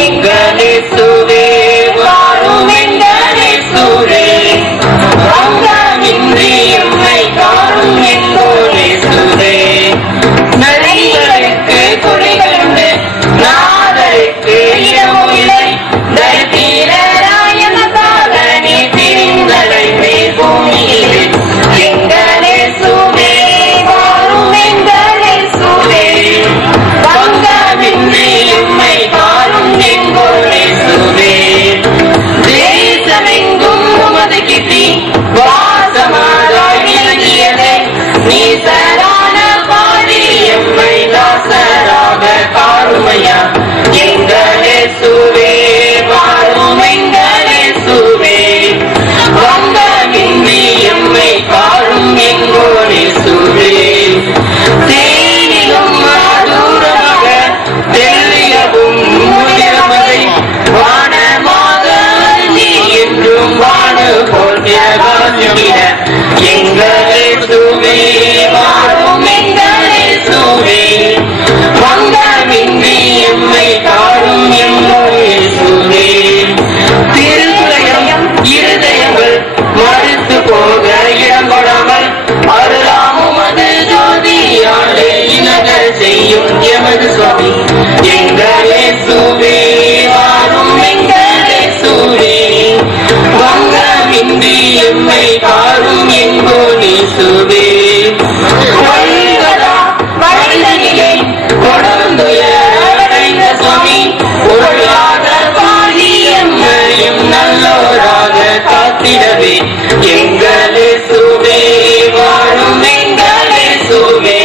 எங்களேசுவே வாரும் எங்களேசுவே வங்கமின்றி எம்மை காரும் எங்கோலேசுவே நதிகளுக்கு குடிகளுண்டு நாதருக்கு இடமும் இல்லை தரித்திரராயனதாக நீ திங்களை மேல் பூமியிலே எங்களேசுவே வாரும் எங்களேசுவே வங்கமின்றி எம்மை காரும் எங்கோலேசுவே தேசமெங்கும் உமது கிட்டி வாசமாதாய் விளங்கியதே நீசரான பாடி எம்மை தாசராக காருமையா எங்களேசுவே வாரும் எங்களேசுவே வங்கமின்றி எம்மை காரும் எங்கோலேசுவே தேனிலும் மாதூரமாக தெளியவும் முதிரமதை வானமாக நீ என்றும் வானு போல் பிரகாசிக்கிற எங்களேசுவே வாரும் எங்களேசுவே வங்கமின்றி எம்மை காரும் எங்கோலேசுவே திருக்குறையும் இருதயங்கள் மறுத்து போக இடம் கொடாமல் அருளாமும் அது ஜோதியாலே இனங்கள் செய்யும் எமது சுவாமி எங்களேசுவே வாரும் எங்களேசுவே வங்கமின்றி எம்மை காரும் எங்கோலேசுவே வழிதனிலே கொடந்துய அடைந்த சுவாமி பொருளாத பாடி எம்மையும் நல்லோராக காத்திடவே எங்களேசுவே வாரும் எங்களேசுவே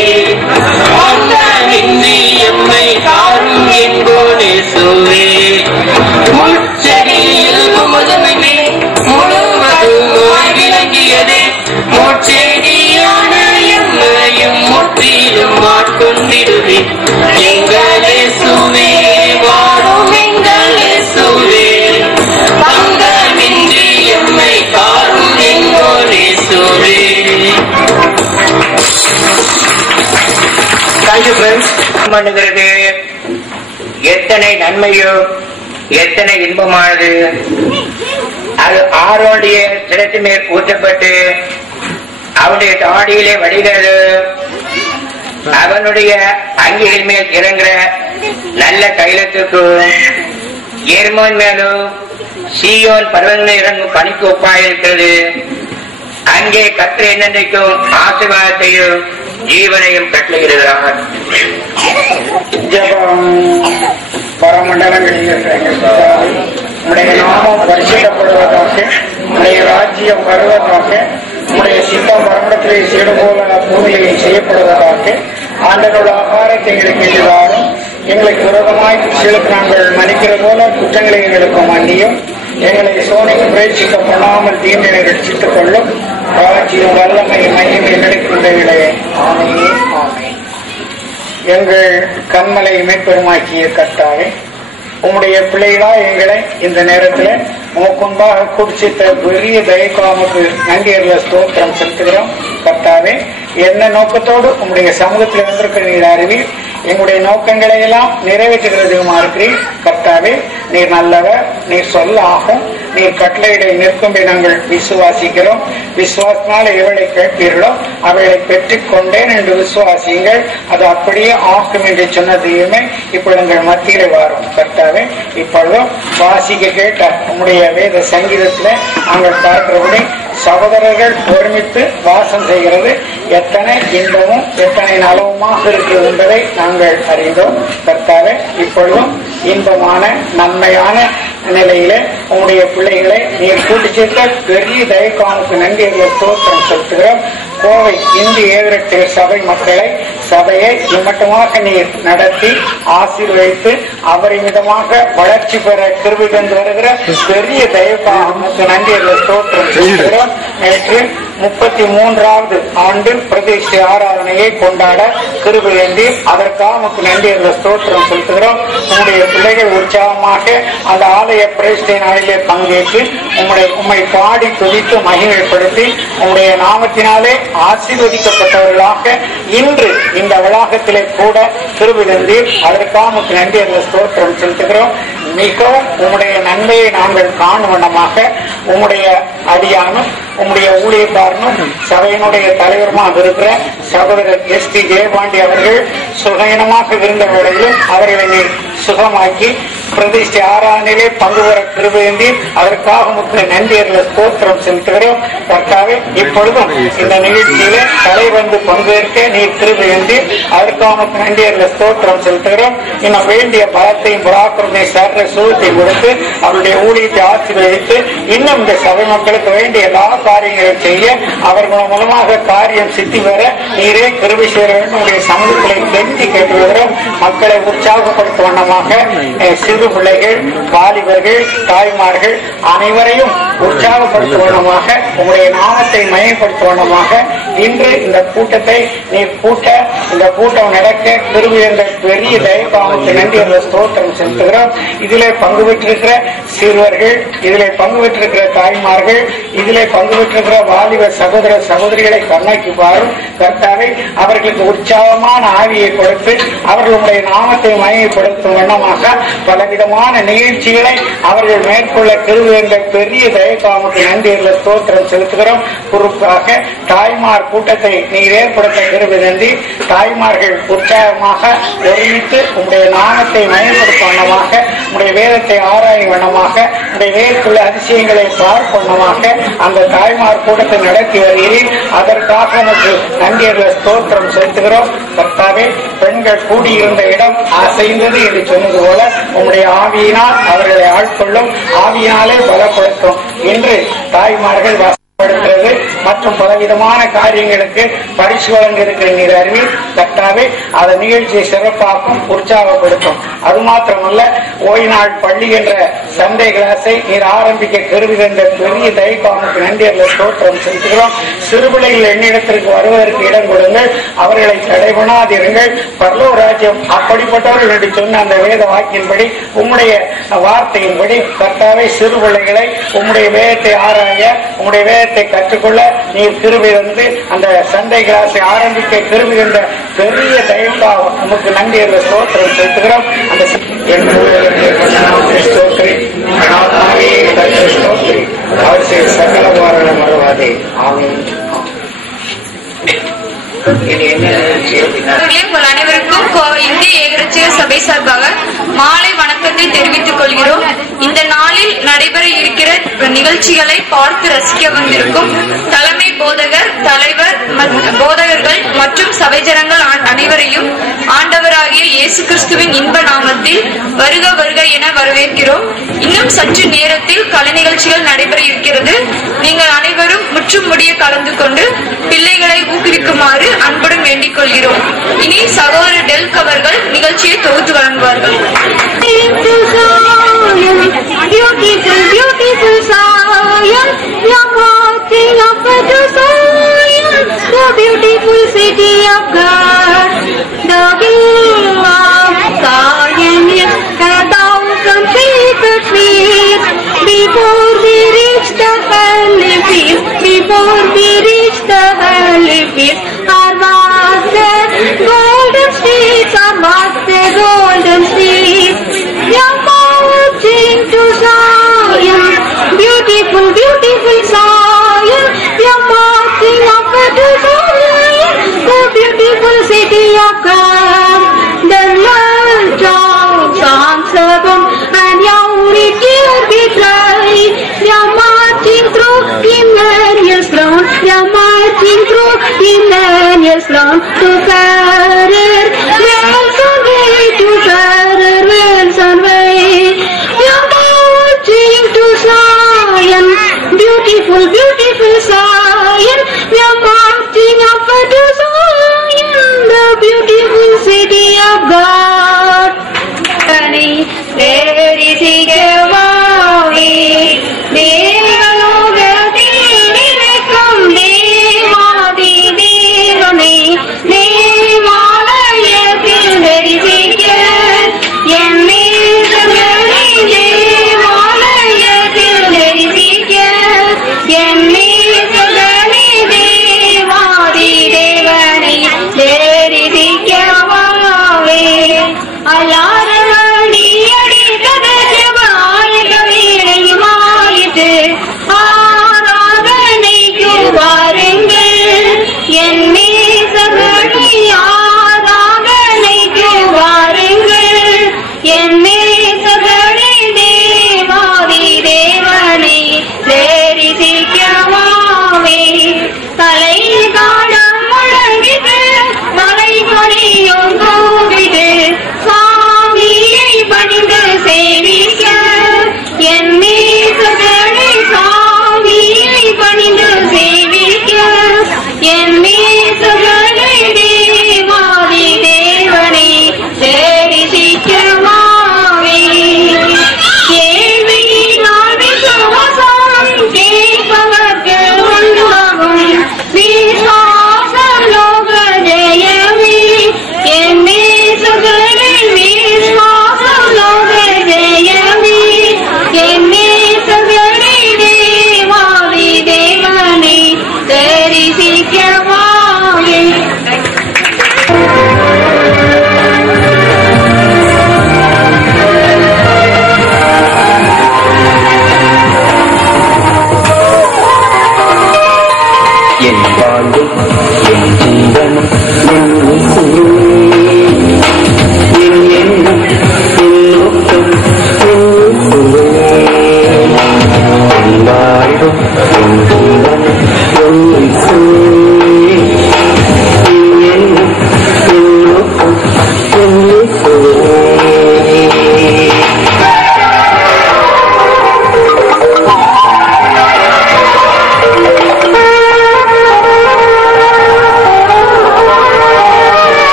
வங்கமின்றி எம்மை காரும் எங்கோலேசுவே முச்செடியில் முதுமையே முழுவதுமாய் விளங்கியதே முச்செடியான எம்மையும் முற்றிலும் ஆட்கொண்டிடுவே எங்களேசுவே வாரும் எங்களேசுவே வங்கமின்றி எம்மை காரும் எங்கோலேசுவே. பண்ணுகிறது எத்தனை நன்மையோ எத்தனை இன்பமானது அது ஆரோடைய சிரத்து மேல் ஊற்றப்பட்டு அவனுடைய தாடியிலே வடிகிறது அவனுடைய அங்கிகள் மேல் இறங்குற நல்ல தைலத்துக்கும் எருமோன் மேலும் சீயோன் பர்வதங்கள் இறங்கும் பணிக்கு ஒப்பாயிருக்கிறது. அங்கே கர்த்தர் என்னென்றைக்கும் ஆசீர்வாதத்தையும் ஜீவனையும் கட்டளையிடுகிறார். ஜபம். பரமண்டலங்களில் உடைய நாமம் பரிசுத்தப்படுவதாக, உடைய ராஜ்யம் வருவதாக, உடைய சித்தம் பரமண்டத்திலே செய்து போல பூமியிலே செய்யப்படுவதாக. ஆண்டனோட ஆகாரத்தை எங்களுக்கு எதிராகும் எங்களுக்கு விரோதமாய் சிலருக்கு நாங்கள் மன்னிக்கிற போல குற்றங்களை எங்களுக்கு மன்னியும். எங்களை சோனைக்கு பிரேட்சிக்க பண்ணாமல் தீமையை ரட்சித்துக் கொள்ளும். ராஜ்யம் வல்லமை மகிமை நடக்கின்றவில்லை. ஆமே ஆமே. எங்கள் கண்மலை மீட்பெருமாக்கிய கர்த்தாவே, உம்முடைய பிள்ளைகளா எங்களை இந்த நேரத்தில் உமக்குன்பாக குடிச்சித்த பெரிய தயக்காமுக்கு நன்றியர்ல ஸ்தோத்திரம் செலுத்துகிறோம். கர்த்தாவே, என்ன நோக்கத்தோடு உம்முடைய சமூகத்தில் இருந்திருக்கிற நீர் அறிவி எங்களுடைய நோக்கங்களை எல்லாம் நிறைவேற்றுகிறதுமா இருக்கிறீர். கர்த்தாவே, நீர் நல்லவர், நீர் சொல்ல ஆகும், நீர் கட்டளையிட நிற்கும்படி நாங்கள் விசுவாசிக்கிறோம். விசுவாசனால் எவளை கேட்பீர்களோ அவைகளை பெற்றுக் கொண்டேன் என்று விசுவாசியுங்கள், அது அப்படியே ஆக்கும் என்று சொன்னதையுமே இப்பொழுது எங்கள் மத்தியிலே வரும். கர்த்தாவே, இப்பொழுதும் வாசிக்க கேட்ட உம்முடைய வேத சங்கீதத்தில் நாங்கள் பார்க்கிறபடி சகோதரர்கள் ஒருமித்து வாசம் செய்கிறது எத்தனை இன்பமும் எத்தனை நலவுமாக இருக்கிறது என்பதை நாங்கள் அறிந்தோம். கர்த்தாவே, இப்பொழுதும் இன்பமான நன்மையான நிலையில உங்களுடைய பிள்ளைகளை நீர் கூட்டி சேர்த்த பெரிய தயக்கானுக்கு நன்றி ஸ்தோத்திரம் செலுத்துகிறோம். கோவை இந்திய ஏவிரட்டு சபை மக்களை சபையை இம்மட்டமாக நீர் நடத்தி ஆசீர்வதித்து அபரிமிதமாக வளர்ச்சி பெற கிருபை தந்து வருகிற பெரிய தயவுக்கு நன்றி ஸ்தோத்திரம் செலுத்துகிறோம். நேற்று 33வது ஆண்டு பிரதிஷ்டை ஆராதனையை கொண்டாட கிருபை வேண்டி அதற்காக நன்றி ஸ்தோத்திரம் செலுத்துகிறோம். உங்களுடைய பிள்ளைகள் உற்சாகமாக அந்த ஆலய பிரதிஷ்டை நாளிலே பங்கேற்று உம்மை பாடி துதித்து மகிமைப்படுத்தி உங்களுடைய நாமத்தினாலே ஆசீர்வதிக்கப்பட்டவர்களாக இன்று இந்த வளாகத்திலே கூட கிருபை தந்தீர். அதற்காக நன்றி ஸ்தோத்திரம் செலுத்துகிறோம். மிகவும் உம்முடைய நன்மையை நாங்கள் காணும் வண்ணமாக உம்முடைய அடியானும் உம்முடைய ஊழியக்காரனும் சபையினுடைய தலைவருமாக இருக்கிற சகோதரர் S.T. ஜெயபாண்டி அவர்கள் சுகயினமாக இருந்த வேளையிலும் அவர்களை நீர் சுகமாக்கி பிரதிஷ்டை ஆராதனையிலே பங்கு பெற கிருபையேந்தி அதற்காக முக்கிய நன்றியர்களை ஸ்தோத்திரம் செலுத்துகிறோம். கர்த்தாவே, இப்பொழுதும் இந்த நிகழ்ச்சியிலே தலைவந்து பங்கேற்க நீர் கிருபையேந்தி அதற்காக நன்றியர்களை ஸ்தோத்திரம் செலுத்துகிறோம். இன்னும் வேண்டிய பலத்தையும் புறாக்கிரமை சர்ற சுகத்தை கொடுத்து அவருடைய ஊழியத்தை ஆசீர்வதித்து இன்னும் இந்த சபை மக்களுக்கு வேண்டிய எல்லா காரியங்களையும் செய்ய அவர்கள் மூலமாக காரியம் சித்தி பெற நீரே கிருபை செய்ய வேண்டும். உடைய சமூகங்களை கெஞ்சி கேட்டுகிறோம். மக்களை உற்சாகப்படுத்த வண்ணமாக சிறு பிள்ளைகள், வாலிபர்கள், தாய்மார்கள் அனைவரையும் உற்சாகப்படுத்த வண்ணமாக உங்களுடைய நாமத்தை மையப்படுத்த வண்ணமாக இன்று இந்த கூட்டத்தை நீர் கூட்ட இந்த கூட்டம் நடக்க கிருபை என்ற பெரிய தயவுக்கு நன்றி என்ற ஸ்தோத்திரம் செலுத்துகிறோம். இதிலே பங்கு பெற்றிருக்கிற சிறுவர்கள், இதிலே பங்கு பெற்றிருக்கிற தாய்மார்கள், இதிலே பங்கு பெற்றிருக்கிற வாலிப சகோதர சகோதரிகளை கண்ணாக்கி பாரும். கர்த்தாவை, அவர்களுக்கு உற்சாகமான ஆவியை கொடுத்து அவர்களுடைய நாமத்தை மையப்படுத்தும் வண்ணமாக பலவிதமான நிகழ்ச்சிகளை அவர்கள் மேற்கொள்ள கிருபை என்ற பெரிய தயவுக்கு நன்றி என்ற ஸ்தோத்திரம் செலுத்துகிறோம். குறிப்பாக தாய்மார் கூட்டத்தை நீர் ஏற்படுத்த கிருபை நன்றி. தாய்மார்கள் உற்சாகமாக ஒருமித்து உங்களுடைய நாமத்தை மையப்படுத்தும் வண்ணமாக உங்களுடைய வேதத்தை ஆராயும் வண்ணமாக உங்களுடைய வேதத்துள்ள அதிசயங்களை பார்க்கும் வண்ணமாக அந்த தாய்மார் கூட்டத்தை நடத்தி வருகிறேன். அதற்காக நமக்கு நன்றி என்ற ஸ்தோத்திரம் செலுத்துகிறோம். கர்த்தாவே, பெண்கள் கூடியிருந்த இடம் அசைந்தது என்று சொன்னது போல உங்களுடைய ஆவியினால் அவர்களை ஆட்கொள்ளும், ஆவியினாலே பலப்படுத்தும் என்று தாய்மார்கள் படுத்துறது மற்றும் பலவிதமான காரியங்களுக்கு பரிசு வழங்க இருக்கிற நீர் அறிவி. கர்த்தாவே, அந்த நிகழ்ச்சியை சிறப்பாக்கும், உற்சாகப்படுத்தும். அது மாத்திரமல்ல, ஓய்நாள் பள்ளி என்ற சண்டே கிளாஸை நீர் ஆரம்பிக்க கிருபை என்ற பெரிய தயவுக்கு நன்றி என்ற ஸ்தோத்திரம் செலுத்துகிறோம். சிறுபிள்ளைகள் என்னிடத்திற்கு வருவதற்கு இடம் கொடுங்கள், அவர்களை தடை பண்ணாதிருங்கள். பரலோக ராஜ்யம் அப்படிப்பட்டவர்கள் என்று சொன்ன அந்த வேத வாக்கின்படி உம்முடைய வார்த்தையின்படி கர்த்தாவே, சிறு பிள்ளைகளை உம்முடைய வேதத்தை ஆராய உம்முடைய வேதத்தை கற்றுக்கொள்ள நீர் கிருபை வந்து அந்த சண்டே கிளாஸை ஆரம்பிக்க கிருபை என்ற பெரிய தயவுக்காக நமக்கு நன்றி என்ற ஸ்தோத்திரம் செலுத்துகிறோம். அந்த சகல வாரணம் வருவாதே. ஆமென். உங்கள் அனைவருக்கும் கோவை இந்திய ஏகரட்சிய சபை சார்பாக மாலை வணக்கத்தை தெரிவித்துக் கொள்கிறோம். இந்த நாளில் நடைபெற இருக்கிற நிகழ்ச்சிகளை பார்த்து ரசிக்க வந்திருக்கும் தலைமை போதகர், தலைவர், போதகர்கள் மற்றும் சபை ஜனங்கள் அனைவரையும் ஆண்டவராகிய இயேசு கிறிஸ்துவின் இன்ப நாமத்தில் வருக வருக என வரவேற்கிறோம். இன்னும் சற்று நேரத்தில் கலை நிகழ்ச்சிகள் நடைபெற இருக்கிறது. நீங்கள் அனைவரும் முற்றும் முடிய கலந்து கொண்டு பிள்ளைகளை ஊக்குவிக்குமாறு அன்புடன் வேண்டிக் கொள்கிறோம். இனி சகோதரர் டெல்க் அவர்கள் நிகழ்ச்சியை தொகுத்து வழங்குவார்கள். Before we reach the heavenly peace, our master golden streets, our master golden streets. We are marching to Zion, beautiful, beautiful Zion. We are marching up to Zion, the beautiful city of God. The Lord songs answer them, and your ear be dry. We are marching through Emmanuel's throne. We are marching through Emmanuel's throne to Father Wilson way, to Father Wilson way. We are marching to Zion, beautiful, beautiful Zion. We are marching up to Zion, the beautiful city of God. There is a Gawai, There is a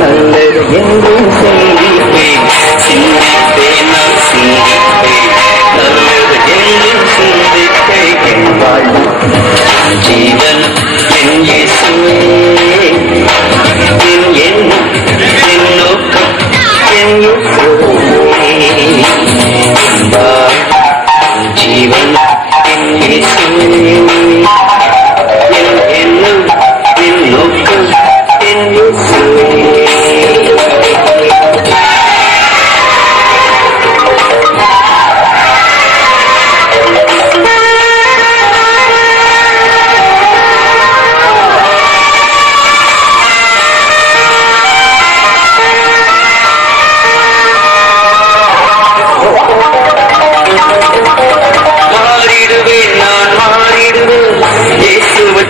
நல்லது என்றும் சிந்திப்பேன் சிந்திப்பேன் நான் சிந்திப்பேன் நல்லது என்றும் சிந்திப்பேன் என் வாழ்வு ஜீவன் என் இயேசுவே என் எண்ணம் என் நோக்கம் என் இயேசுவே என் வாழ்வு ஜீவன் என் இயேசுவே என் எண்ணம் என் நோக்கம் என் இயேசுவே.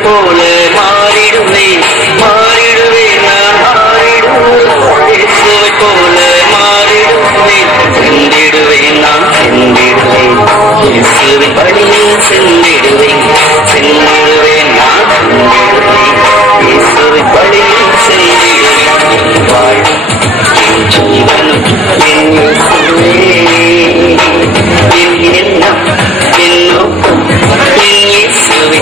போல மாறிடுவேன் மாறிடுவேன் நான் மாறிடுவேன் இயேசுவை போல மாறிடுவேன் சென்றிடுவேன் நான் சென்றிடுவேன் இயேசுவின் வழியில் சென்றிடுவேன் சென்றிடுவேன் நான் சென்றிடுவேன் இயேசுவின் வழியில் சென்றிடுவேன் வாழ்வு என் ஜீவனும் என் இயேசுவே என் எண்ணம் என் நோக்கம் என் இயேசுவே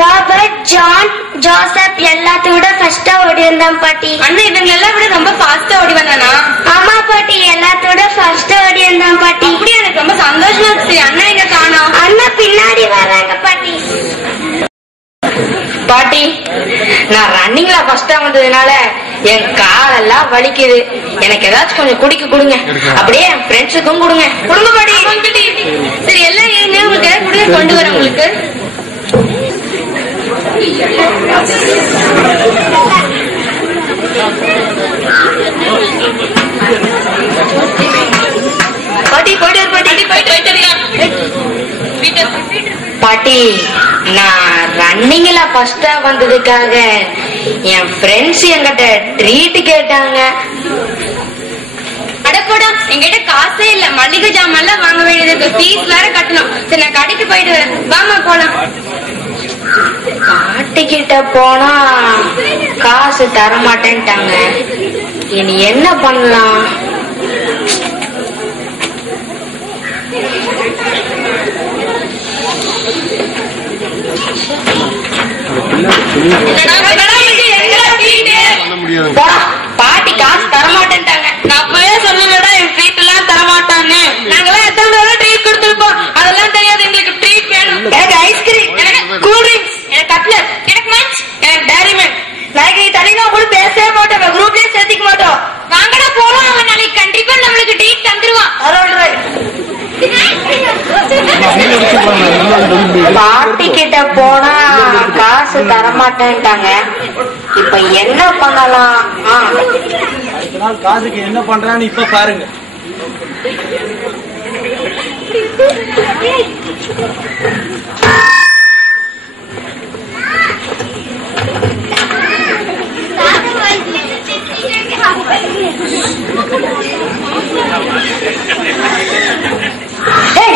ராபர்ட், ஜான், ஜோசப் எல்லாத்தையும் விட ஃபர்ஸ்டா ஓடி வந்தான் பாட்டி. அண்ணா இவங்க எல்லாம் விட ரொம்ப ஃபாஸ்டா ஓடி வந்தானா? ஆமா பாட்டி, எல்லாத்தையும் விட ஃபர்ஸ்டா ஓடி வந்தான் பாட்டி. அப்படியே எனக்கு ரொம்ப சந்தோஷமா இருந்துச்சு. அண்ணா எங்க காணோம்? அண்ணா பின்னாடி வராங்க பாட்டி. பாட்டி, நான் ரன்னிங்ல ஃபர்ஸ்டா வந்ததுனால என் காலெல்லாம் வலிக்குது. எனக்கு ஏதாச்சும் கொஞ்சம் குடிக்க கொடுங்க, அப்படியே என் ஃப்ரெண்ட்ஸுக்கும் கொடுங்க. கொடுங்க பாட்டி. சரி, எல்லாம் ஏங்க உங்களுக்கு குடிக்க கொண்டு வரேன் உங்களுக்கு. பாட்டி போயிட்டு பாட்டி, நான் ரன்னிங்ல ஃபர்ஸ்டா வந்ததுக்காக என் ஃப்ரெண்ட்ஸ் என்கிட்ட ட்ரீட் கேட்டாங்க. அடப்போடா, என்கிட்ட காசே இல்ல, மளிகை ஜாமான் எல்லாம் வாங்க வேண்டியது, ஃபீஸ் வேற கட்டணும். சரி, நான் கடைக்கு போயிட்டு வரேன், வாமா போலாம். பாட்டிக்கிட்ட போனா காசு தரமாட்டேன்ட்டாங்க. இனி என்ன பண்ணலாம்? பாட்டி காசு தரமாட்டேன்ட்டாங்க. நான் அப்பவே சொன்னேன்டா, என் ட்ரீட் எல்லாம் தரமாட்டாங்க. நாங்கெல்லாம் எத்தனை தடவை ட்ரீட் கொடுத்துருப்போம், அதெல்லாம் தெரியாது. எங்களுக்கு ட்ரீட் வேணும். எனக்கு ஐஸ்கிரீம், எனக்கு கூல் ட்ரிங்க்ஸ், எனக்கு கட்லட், எனக்கு மன்ச், எனக்கு டைரி மில்க். நாளைக்கு தனியா கூட பேசவே மாட்டோம், குரூப்லயே சேர்த்திக்க மாட்டோம். வாங்கடா போலாம், அவன் நாளைக்கு கண்டிப்பா நம்மளுக்கு ட்ரீட் தந்துருவான். பாட்டி கிட்ட போனா காசு தரமாட்டேன்ட்டாங்க. இப்ப என்ன பண்ணலாம்? காசுக்கு என்ன பண்றான்னு இப்ப பாருங்க.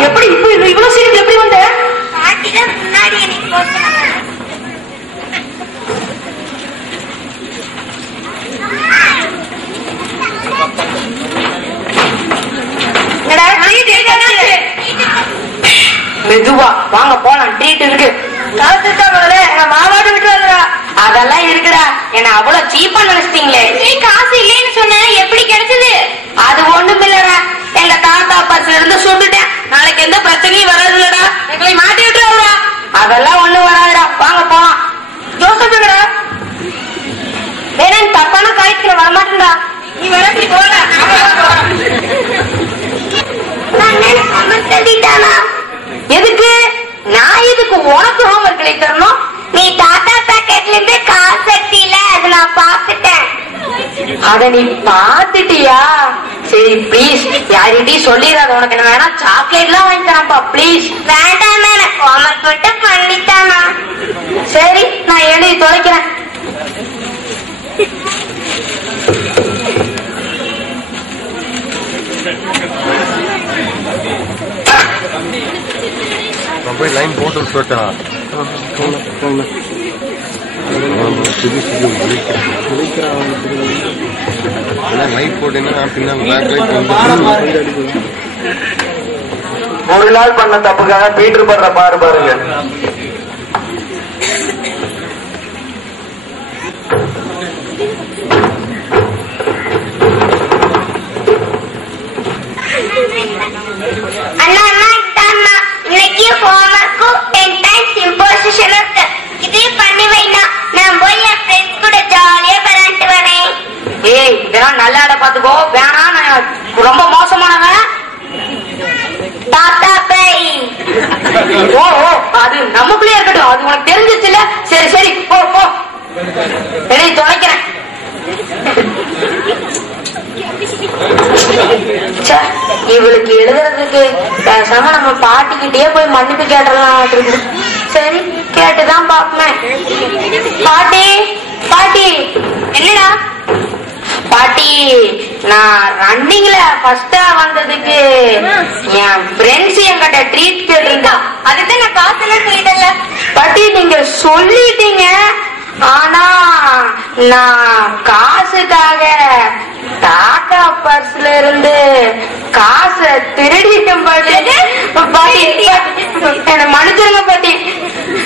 எப்படி இப்ப இவ்வளவு சீக்கிரம் எப்படி வந்த? பாட்டிதான் முன்னாடி எனக்கு போட்டாங்க. மெதுவா வாங்க போலாம், ட்ரீட் இருக்கு. மாவாடு விட்டு வந்துடா. அதெல்லாம் இருக்குடா, என்ன அவ்வளவு சீப்பா நினைச்சிட்டீங்களே. காசு இல்லைன்னு சொன்ன, எப்படி கிடைச்சது? அது ஒண்ணும் இல்லடா, எங்க தாத்தா பஸ்ல இருந்து சுட்டுட்டேன். நாளைக்கு எந்த பிரச்சனையும் வராது இல்லடா, எங்களை மாட்டி விட்டுறா. அதெல்லாம் ஒண்ணும் வராதுடா, வாங்க போலாம். ஜோசப் வேணும் தப்பா அத நீ பாத்துட்டியா? சரி ப்ளீஸ் யார்கிட்டயும் சொல்லிடாத. உனக்கு என்ன வேணா சாக்லேட் எல்லாம் வாங்கி தரேன்ப்பா ப்ளீஸ். வேண்டாம், எனக்கு ஹோம்ஒர்க் மட்டும் பண்ணித்தானா. சரி நான் எழுதி தொலைக்கிறேன். நான் போய் லைன் போட்டு சொல்லிட்டேன். லைட் போட்டேன்னா பின்னாடி பிளாக் லைட் ஒரு நாள் பண்ண தப்புக்காக பீட்டர் படுற பாருங்க. அண்ணா அண்ணா இதாண்ணா இன்னைக்கு ஹோம்ஒர்க்கும் 10 டைம்ஸ் இம்போசிஷன் இருக்கு. இதே பண்ணி வைனா நான் போய் என் ஃப்ரெண்ட்ஸ் கூட ஜாலியா விளையாண்டு வரேன். ஏய் இதெல்லாம் நல்ல ஆட பாத்துக்கோ. வேணா நான் ரொம்ப மோசமானவன். தாத்தா பை. ஓ அது நமக்குள்ளே இருக்கட்டும். அது உனக்கு தெரிஞ்சிச்சுல. சரி சரி போ போ. எழுதி தொலைக்கிறேன். இவளுக்கு எழுதுறதுக்கு பேசாம நம்ம பாட்டிக்கிட்டே போய் மன்னிப்பு கேட்டலாம். சரி கேட்டுதான் பாப்பேன். பாட்டி பாட்டி. என்னடா பாட்டி நான் ரன்னிங்ல ஃபர்ஸ்டா வந்ததுக்கு என் ஃப்ரெண்ட்ஸ் என்கிட்ட ட்ரீட் கேட்டிருந்தா. அதுதான் நான் காசுல சொல்லிட்டல. பாட்டி நீங்க சொல்லிட்டீங்க. ஆனா நான் காசுக்காக டாடா பர்ஸ்ல இருந்து காசை திருடிட்டேன் பாட்டி. பாட்டி என்ன மன்னிச்சிருங்க பாட்டி.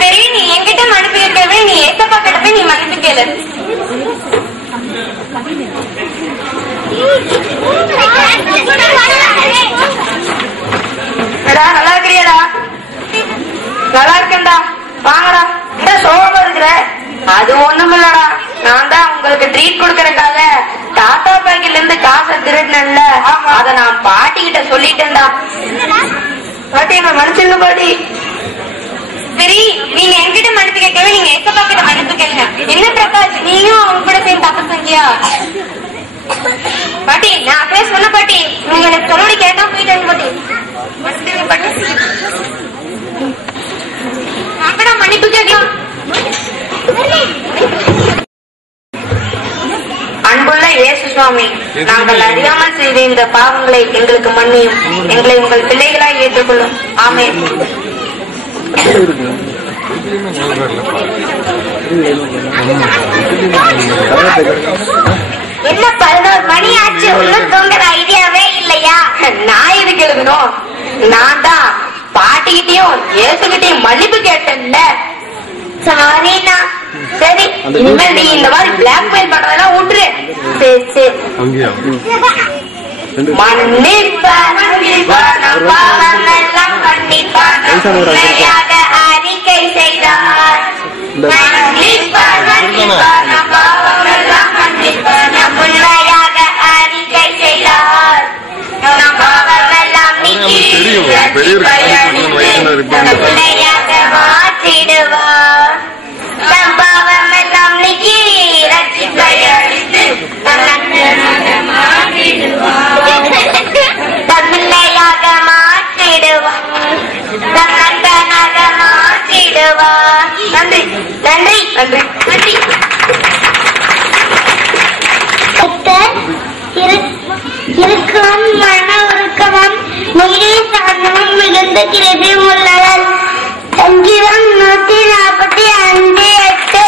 சரி நீ என்கிட்ட மன்னிப்பு கேட்கவே நீ ஏசப்பா கிட்ட போய் நீ மன்னிப்பு கேளு. நல்லா இருக்கிறியடா? நல்லா இருக்கேன்டா. வாங்கடா. என்ன சோகமா இருக்கிற? அது ஒண்ணும் இல்லடா. நான் தான் உங்களுக்கு ட்ரீட் கொடுக்கறதுக்காக டாடா பேக்கில இருந்து காசை திருடினேன்ல, அத நான் பாட்டி கிட்ட சொல்லிட்டேன்டா. பாட்டி என்ன மன்னிச்சிருங்க பாட்டி. சரி நீங்க என்கிட்ட மன்னிப்பு கேட்கவே நீங்க ஏசப்பா கிட்ட மன்னிப்பு கேளுங்க. என்ன பிரகாஷ் நீயும் அவங்க கூட சேர்ந்து தப்பு செஞ்சியா? பாட்டி நான் அப்படியே சொன்ன பாட்டி. நீங்க எனக்கு சொல்லி கேட்டா போயிட்டாங்க பாட்டி. அப்பதான் மன்னிப்பு கேட்கலாம். அன்புள்ள இயேசு சுவாமி, நாங்கள் அறியாமல் செய்த இந்த பாவங்களை எங்களுக்கு மன்னியும். எங்களை உங்கள் பிள்ளைகளாய் ஏற்றுக்கொள்ளும். ஆமென். என்ன 11 மணி ஆச்சு, ஒன்னும் தூங்குற ஐடியாவே இல்லையா? நான் எதுக்கு எழுதணும்? நான் தான் பாட்டிக்கிட்டையும் இயேசுகிட்டையும் மன்னிப்பு கேட்டேன்ல. சாரிண்ணா. சரி இனிமேல் நீ இந்த மாதிரி பிளாக் மெயில் பண்றதெல்லாம் விட்டுரு. சரி சரி. மன்னிப்பாக அறிக்கை செய்தார். உண்மையாக அறிக்கை செய்தார். மாற்றிடுவார். சம்பாவம் எல்லாம் நீக்கி ரட்சிப்பை அளித்து தமிழையாக மாற்றிடுவார். தன்னந்தனாக மாற்றிடுவார். நன்றி நன்றி நன்றி நன்றி. இருக்கும் மன உருக்கமும் நீரே சாதனமும் மிகுந்த கிருபை உள்ளவர். சங்கீதம் 145:8.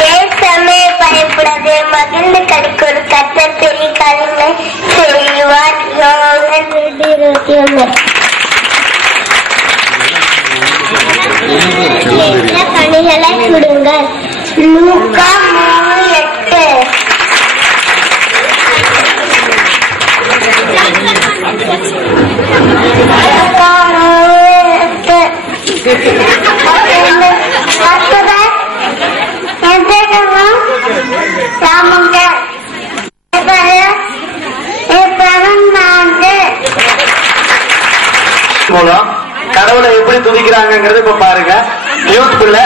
தேசமே பயப்படாதே, மகிழ்ந்து கடிக்கொரு கர்த்தர் பெரிய காரியங்களை செய்வார். 21. பணிகளை கொடுங்கள். லூக்கா 3:8. மூலம் கடவுளை எப்படி துதிக்கிறாங்கிறது இப்ப பாருங்க. யூத் பிள்ளை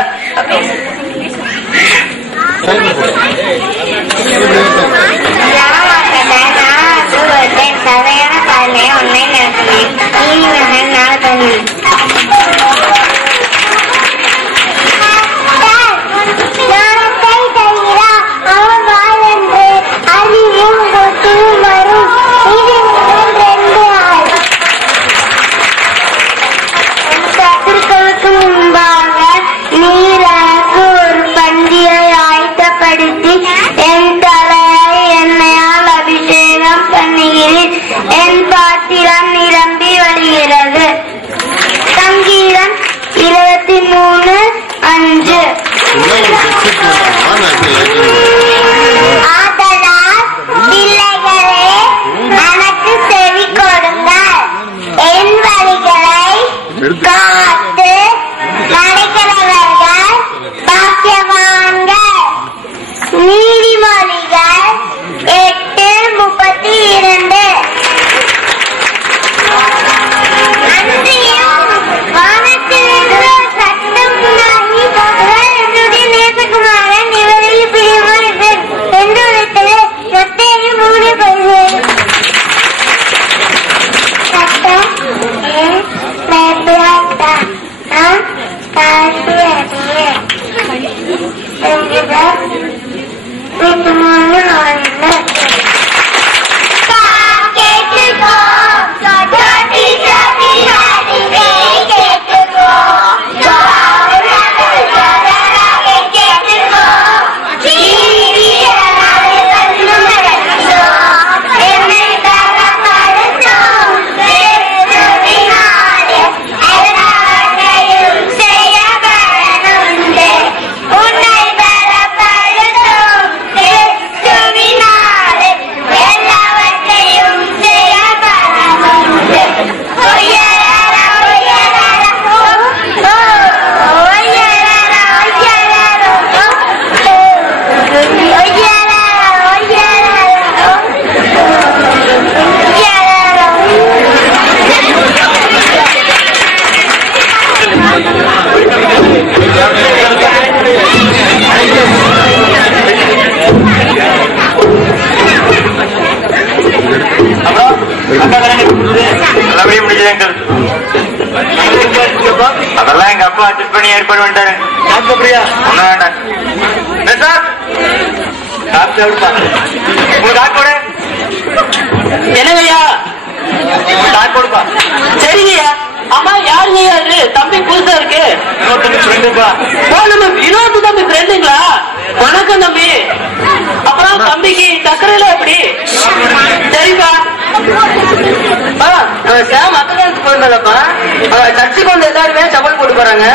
நல்லபடியா முடிஞ்சது அங்கிள். அதெல்லாம் எங்க அப்பா அட்ஜஸ்ட் பண்ணி ஏற்பாடு பண்ணிட்டாரு. ஒண்ணும் வேண்டாம். என்னங்கய்யா கொடுப்பா. சரிங்கய்யா. ஆமா யாருங்கய்யா இது? தம்பி புதுசா இருக்கு. நம்ம வினோத் தம்பி ஃப்ரெண்டுங்களா? வணக்கம் தம்பி. அப்புறம் தம்பிக்கு சக்கரையில எப்படி? சரிப்பா. சாம் அக்ககாலத்துக்கு போயிருந்தாலப்பா சர்ச்சுக்கு வந்து எல்லாருமே சப்பல் போட்டு போறாங்க.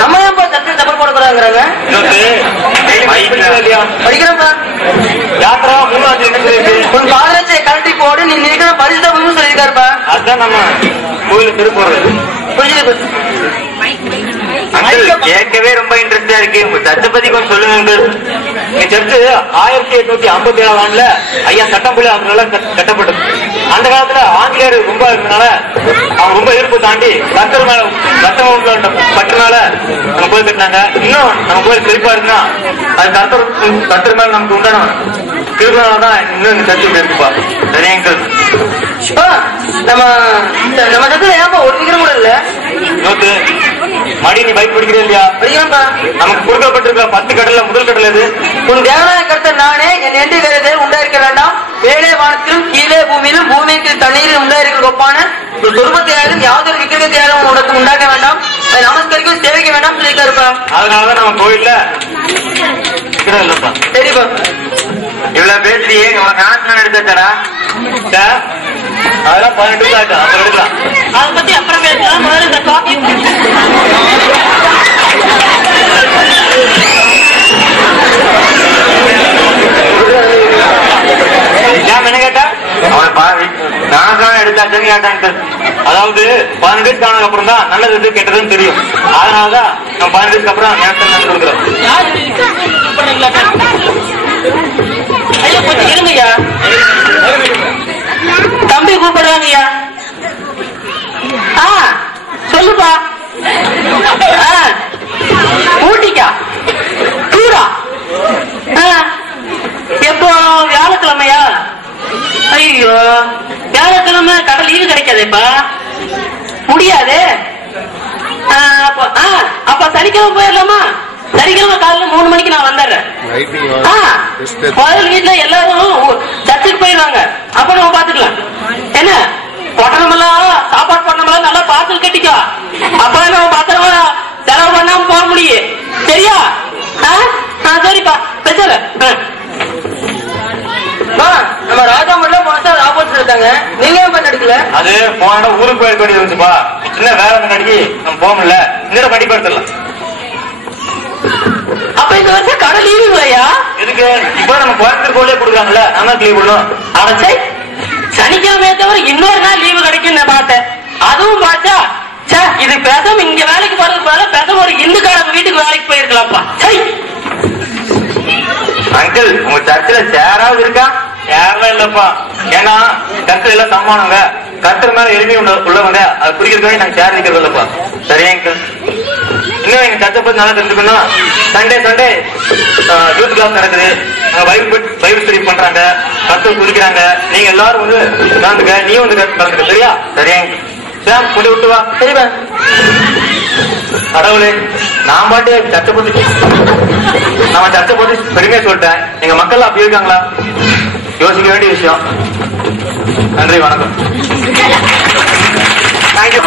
நம்ம ஏன்ப்பா சர்ச்சு சப்பல் போட போறாங்கிறாங்க? படிக்கிறப்பா உன் பாதரட்சை கழட்டி போடு, நீ நினைக்கிற பரிசுத்தம் சொல்லியிருக்காருப்பா. அதுதான் நம்ம கோயிலுக்கு திருப்போறது. புரிஞ்சுது. கேட்கவே ரொம்ப இன்ட்ரெஸ்டா இருக்கு. உங்க சர்ச்சை பத்தி கொஞ்சம் சொல்லுங்க. எங்க சர்ச்சு 1857 ஆண்டுல ஐயா சட்டம்புள்ளி அவங்களால கட்டப்பட்டது. அந்த காலத்துல ஆங்கிலேயர் ரொம்ப இருந்தனால அவங்க ரொம்ப எதிர்ப்பு தாண்டி கத்தர் மேல பட்டுனால நம்ம கோயில் கட்டினாங்க. இன்னும் நம்ம கோயில் செழிப்பா இருக்குன்னா அது கத்தர் மேல நமக்கு உண்டான திருவிழாதான் இன்னும் இந்த சர்ச்சை இருக்குப்பா. சரிங்க நம்ம சர்ச்சில் ஏன்பா ஒரு விக்கிரம் கூட இல்ல? மடி நீ பைக் பிடிக்கிறே இல்லையா? படிக்கிறப்பா. நமக்கு கொடுக்கப்பட்டிருக்க 10 கடல்ல முதல் கடல் எது? உன் தேவனாய கர்த்தர் நானே, என் என்று வேறு உண்டாயிருக்க வேண்டாம். மேலே வானத்திலும் கீழே பூமியிலும் பூமிக்கு தண்ணீரில் உண்டாயிருக்க ஒப்பான ஒரு சொருபத்தையாலும் யாதொரு விக்கிரகத்தையாலும் உனக்கு உண்டாக்க வேண்டாம். அதை நமஸ்கரிக்கும் சேவைக்க வேண்டாம் சொல்லியிருக்காருப்பா. அதனாலதான் நம்ம கோயில்ல இல்லப்பா. சரிப்பா. இவ்வளவு பேசியே உனக்கு ஆசனம் எடுத்தாடா. அதெல்லாம் 18 ஆச்சு. அப்புறம் எடுக்கலாம். அதை பத்தி அப்புறம் பேசலாம். முதல்ல இந்த காபி என்ன கேட்டா எடுத்தாச்சுன்னு கேட்டான். அதாவது 18 ஆனதுக்கு அப்புறம் தான் நல்லது எது கெட்டதுன்னு தெரியும். அதனாலதான் நம்ம 18 அப்புறம் நேஷனல் கொடுக்குறோம். ஐயா கொஞ்சம் இருங்கய்யா. தம்பி கூப்பிடுவாங்கய்யா. சொல்லுப்பா. ஊட்டிக்கா டூரா? எப்போ? வியாழக்கிழமையா? ஐயோ வியாழக்கிழமை கடை லீவு கிடைக்காதேப்பா. முடியாது. அப்ப சனிக்கிழமை போயிடலாமா? சனிக்கிழமை காலையில 3 மணிக்கு நான் வந்துடுறேன். முதல் வீட்டுல எல்லாரும் சர்ச்சுக்கு போயிடுவாங்க. அப்ப நம்ம பாத்துக்கலாம். என்ன பொட்டணமெல்லாம் சாப்பாடு பொட்டணமெல்லாம் நல்லா பார்சல் கட்டிக்கோ. அப்ப நம்ம பத்திரமா செலவு பண்ணாம போக முடியும். சரியா? சரிப்பா பெசல. நம்ம ராஜா மட்டும் போனா ஆப்போசிட் இருக்காங்க. நீங்க ஏன் பண்ண எடுக்கல? அது போன ஊருக்கு போயிருக்க வேண்டியது இருந்துச்சுப்பா. சின்ன வேலை நடிகை நம்ம போக முடியல. இந்த கண்டிப்பா எடுத்துடலாம். அப்ப இந்த வருஷம் கடை லீவுங்களையா? இதுக்கு இப்ப நம்ம கோயம்புத்தூர் கோயிலே கொடுக்குறாங்கல்ல, நம்ம லீவ் பண்ணணும். அடைச்சை சனிக்கிழமை தவிர இன்னொரு நாள் லீவு கிடைக்கும் நான் பார்த்தேன். அதுவும் பார்த்தா இது பேசாம இங்க வேலைக்கு போறது போல பேசாம ஒரு இந்துக்காரங்க வீட்டுக்கு வேலைக்கு போயிருக்கலாம்ப்பா. சரி அங்கிள் உங்க சர்ச்சில் சேராவது இருக்கா? சேரலாம் இல்லப்பா. ஏன்னா கர்த்தர் எல்லாம் சமானங்க. கர்த்தர் மேல எளிமை உள்ளவங்க. அது குறிக்கிறதுக்காக நாங்க சேர் நிக்கிறது இல்லப்பா. சரியா அங்கிள்? இன்னும் எங்க சர்ச்சை பத்தி நல்லா தெரிஞ்சுக்கணும். சண்டே யூத் கிளாஸ் நடக்குது. பைபிள் ஸ்டடி பண்றாங்க. கர்த்தர் குறிக்கிறாங்க. நீங்க எல்லாரும் வந்து கலந்துக்க. நீயும் வந்து கலந்துக்க. சரியா? சரியா சாம் கொண்டு விட்டு வா. சரிப்பா. கடவுளே நான் பாட்டு சர்ச்சை பத்தி நம்ம சர்ச்சை பத்தி பெருமையா சொல்லிட்டேன். எங்க மக்கள் அப்படி இருக்காங்களா? யோசிக்க வேண்டிய விஷயம். நன்றி, வணக்கம். தேங்க்யூ.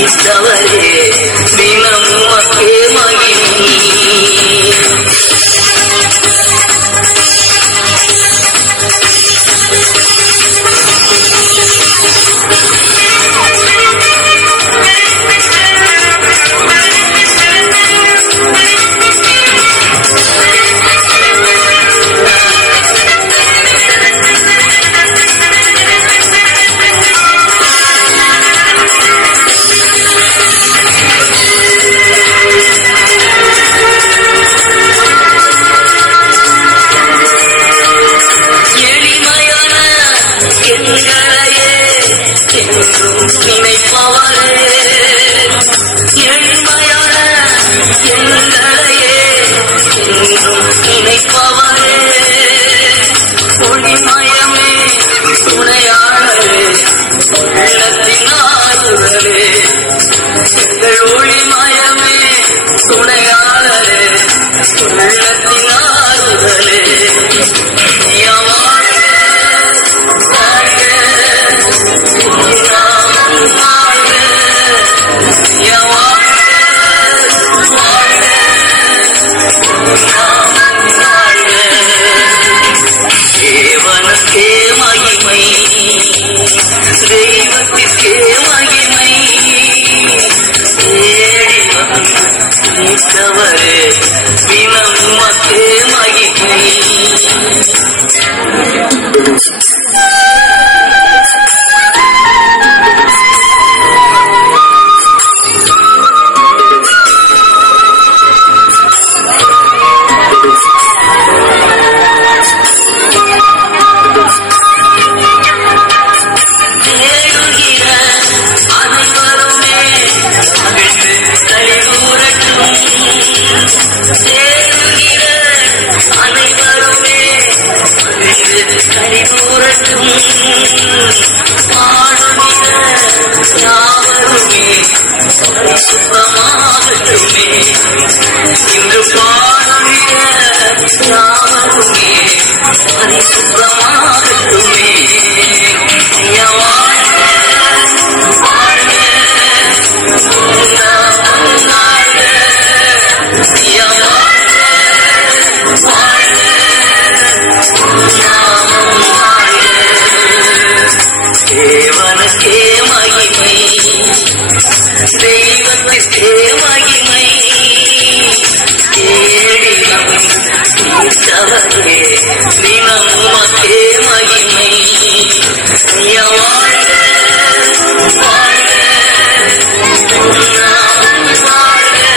ஈஸ்வரே தினமும் மகிமை எங்களையே என்றும் நினைப்பவரே ஒளிமயமே துணையாளரே உள்ளத்தின் ஆறுதலே எங்கள் ஒளிமயமே துணையாளரே உள்ளத்தின் ஆறுதலே தேவனுக்கே மகிமை தெய்வத்திற்கே மகிமை தேடி வந்தவரே தினம் உமக்கே மகிமை இன்று பாடுகிற யாவருமே பரிசுத்தமாகட்டுமே தேவனுக்கே மகிமை தெய்வத்திற்கே மகிமை தேடி வந்தவரே தினம் உமக்கே மகிமை வாழ்க வாழ்க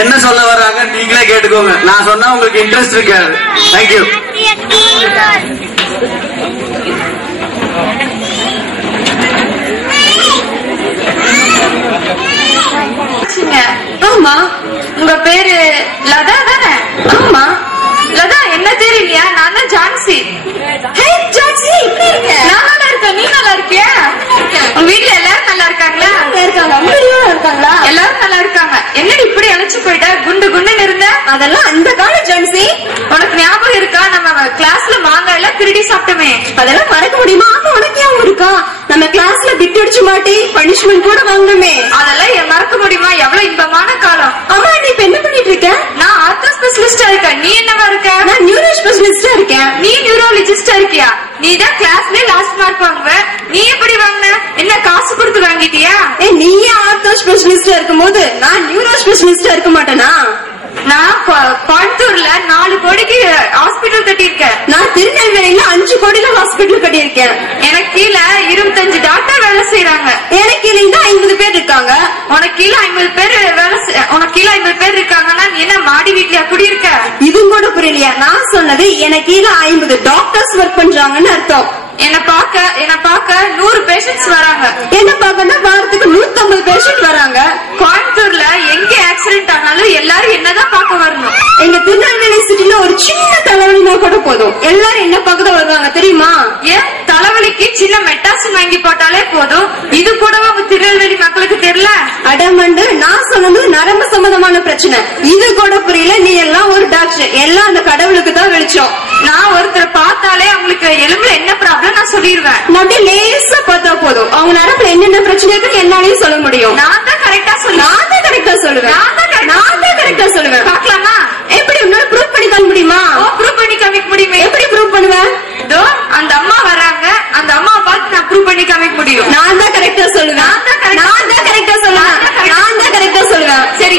என்ன சொல்ல வர்றாங்க நீங்களே கேட்டுக்கோங்க. நான் சொன்னா உங்களுக்கு இன்ட்ரெஸ்ட் இருக்காது. தேங்க்யூ. ஆமா, உங்க பேரு லதா தானே? ஆமா லதா. என்ன தெரியலையா? நான் தான் ஜான்சி. ஜான்சி எப்படி இருக்க? நான் நல்லா இருக்கேன். நீ நல்லா இருக்கியா? உங்க வீட்டுல எல்லாரும் நல்லா இருக்காங்களா? இருக்காங்களா? எல்லாரும் நல்லா இருக்காங்க. என்னடி இப்படி அழைச்சு போயிட்ட? குண்டு குண்டுன்னு இருந்த? அதெல்லாம் அந்த கால ஜான்சி. உனக்கு ஞாபகம் இருக்கா? நம்ம கிளாஸ்ல மாங்காய் எல்லாம் திருடி சாப்பிட்டோமே, அதெல்லாம் மறக்க முடியுமா? உனக்கு ஞாபகம் இருக்கா? நம்ம கிளாஸ்ல பிட் அடிச்சு மாட்டி பனிஷ்மெண்ட் கூட வாங்கணுமே, அதெல்லாம் மறக்க முடியுமா? எவ்வளவு இன்பமான காலம். ஆமா, நீ இப்ப என்ன பண்ணிட்டு இருக்க? நான் ஆர்த்தோ ஸ்பெஷலிஸ்டா இருக்கேன். நீ என்னவா இருக்க? நான் நியூரோ ஸ்பெஷலிஸ்டா இருக்கேன். நீ நியூரோலஜிஸ்டா இருக்கியா? நீ தான் கிளாஸ்ல லாஸ்ட் மார்க் வாங்குவ. நீ எப்படி வாங்கின? என்ன காசு கொடுத்து வாங்கிட்டியா? நீயே ஆர்த்தோ ஸ்பெஷலிஸ்டா இருக்கும் போது நான் நியூரோ ஸ்பெஷலிஸ்டா இருக்க மாட்டேனா? நான் கோயம்புத்தூர்ல 4 கோடிக்கு ஹாஸ்பிட்டல் கட்டியிருக்கேன். நான் திருநெல்வேலியில 5 கோடியில ஹாஸ்பிட்டல் கட்டியிருக்கேன். எனக்கு கீழே 25 டாக்டர் வேலை செய்யறாங்க. எனக்கு கீழே 50 பேர் இருக்காங்க. உனக்கு கீழே 50 பேர் உனக்கு கீழே 50 பேர் இருக்காங்கன்னா நீ என்ன மாடி வீட்லயா குடியிருக்க? இது கூட புரியலையா? நான் சொன்னது எனக்கு கீழே 50 டாக்டர்ஸ் ஒர்க் பண்றாங்கன்னு அர்த்தம். என்ன பாக்க 100 பேஷண்ட்ஸ் வராங்க. என்ன பாக்கன்னா வாரத்துக்கு 150 பேஷண்ட் வராங்க. கோயம்புத்தூர்ல எங்க ஆக்சிடென்ட் ஆனாலும் எல்லாரும் என்னதான் பார்க்க வரணும். எங்க திருநெல்வேலி சிட்டில ஒரு சின்ன தலைவலினா கூட போதும், எல்லாரும் என்ன பார்க்க தான் வருவாங்க தெரியுமா? ஏன் தலைவலிக்கு சின்ன மெட்டாசின் வாங்கி போட்டாலே போதும். இது கூடவா உங்க திருநெல்வேலி மக்களுக்கு தெரியல? அடமண்டு, நான் சொன்னது நரம்பு சம்பந்தமான பிரச்சனை. இது கூட புரியல. நீ எல்லாம் ஒரு டாக்டர், எல்லாம் அந்த கடவுளுக்கு தான் வெளிச்சம். நான் ஒருத்தரை பார்த்தாலே அவங்களுக்கு எலும்புல என்ன ப்ராப்ளம் நான் சொல்லிடுவேன். நான் அப்படியே லேசா பார்த்தா போதும் அவங்க நரம்புல என்னென்ன பிரச்சனை இருக்குன்னு என்னாலையும் சொல்ல முடியும். நான் தான் கரெக்டா சொல்லுவேன். பாக்கலாமா? எப்படி உன்னால ப்ரூவ் பண்ணி காமிக்க முடியுமா? ப்ரூவ் பண்ணி காமிக்க முடியுமா? எப்படி ப்ரூவ் பண்ணுவேன்? இதோ அந்த அம்மா வராங்க, அந்த அம்மாவை பார்த்து நான் ப்ரூவ் பண்ணி காமிக்க முடியும். நான் தான் கரெக்டா சொல்லுவேன். சரி,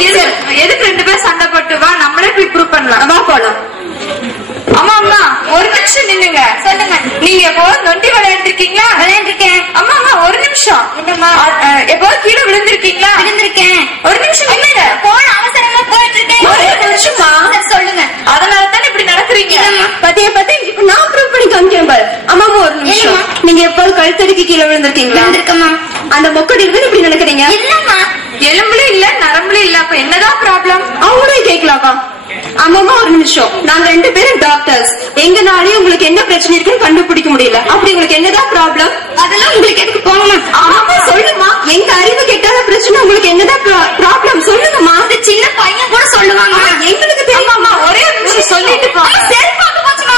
எதுக்கு 2 பேர் சண்டை போட்டு வா, நம்மளே போய் ப்ரூவ் பண்ணலாம். வா போலாம். அம்மா அம்மா ஒரு நிமிஷம் நின்னுங்க. சொல்லுங்க. நீங்க எப்போ நொண்டி விளையாண்டுருக்கீங்களா? விளையாண்டுருக்கேன். அம்மா அம்மா ஒரு நிமிஷம். எப்போ கீழே விழுந்திருக்கீங்களா? விழுந்திருக்கேன். ஒரு நிமிஷம் இல்ல, போன அவசரமா போயிட்டு இருக்கேன். ஒரு நிமிஷமா சொல்லுங்க. அதனால தான் இப்படி அடிபட்டு கீழே விழுந்திருக்கீங்களா? இருக்கம்மா. அந்த மொக்கடி இருக்கு இப்படி நடக்கிறீங்க? இல்லம்மா, எலும்புல இல்ல நரம்புல இல்ல. அப்ப என்னதான் ப்ராப்ளம்? அவங்களையும் கேட்கலாமா? ஆமாமா, ஒரு நிமிஷம். நாங்க 2 பேரும் டாக்டர்ஸ். எங்கனாலே உங்களுக்கு என்ன பிரச்சனை இருக்குன்னு கண்டுபிடிக்க முடியல. அப்படி உங்களுக்கு என்னதான் ப்ராப்ளம்? அதெல்லாம் உங்களுக்கு எதுக்கு போகணும்? ஆமா சொல்லுமா. எங்க அறிவு கெட்டாத பிரச்சனை உங்களுக்கு என்னதான் ப்ராப்ளம் சொல்லுங்கம்மா. அந்த சின்ன பையன் கூட சொல்லுவாங்க. எங்களுக்கு தெரியுமாமா. ஒரே ஒரு நிமிஷம் சொல்லிட்டு போ. சரி பாக்க போச்சுமா.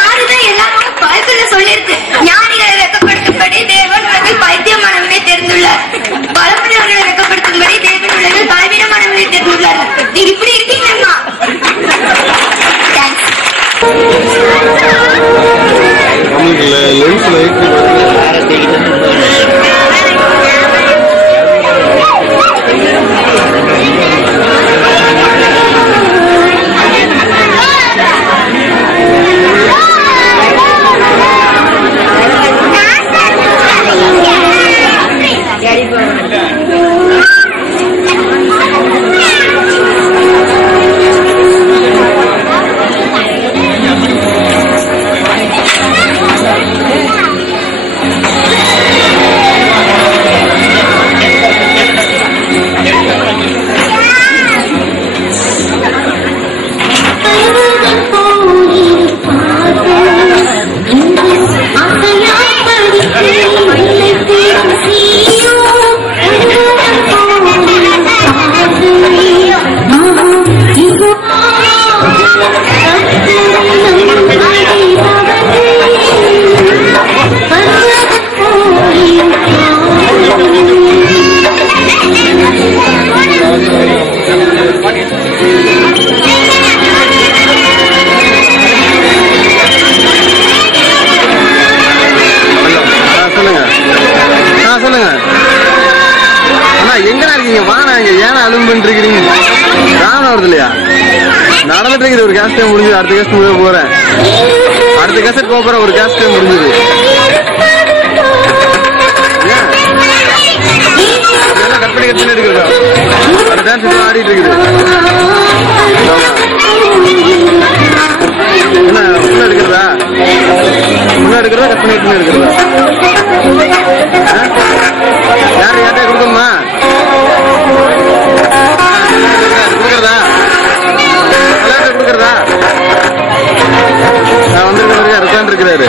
நானுதான் எல்லாரும் பைபிள்ல சொல்லிருக்கு. ஞானிகளை வெக்கப்படுத்தும்படி தேவன் உலகில் பைத்தியமானவனை தெரிந்துள்ளார். பலமுடையவர்களை வெக்கப்படுத்தும்படி தேவன் உலகில் பலவீனமானவனை தெரிந்துள்ளார். நீங்க இப்படி இருக்கீங்கம்மா. நம்மளுக்கு லென்ஸ்ல நடந்துட்டு இருக்குது. ஒரு கேஸ்ட் முடிஞ்சது. அடுத்த கேஸ்ட் முடிய போறேன். அடுத்த கேசட் போறேன். ஒரு கேஸ்ட் முடிஞ்சது. கட் பண்ணி எடுக்கிறதா? அந்த டான்ஸ் ஆடிட்டு இருக்குது. என்ன உள்ள எடுக்கிறதா? உள்ள எடுக்கிறதா? கட் பண்ணி எடுக்கிறதா? யாரு யார்ட்டே கொடுக்கணுமா? கொடுக்கறதா? கொடுக்கறதா? நான் வந்திருக்கிறவரையா இருக்கான் இருக்கிறாரு.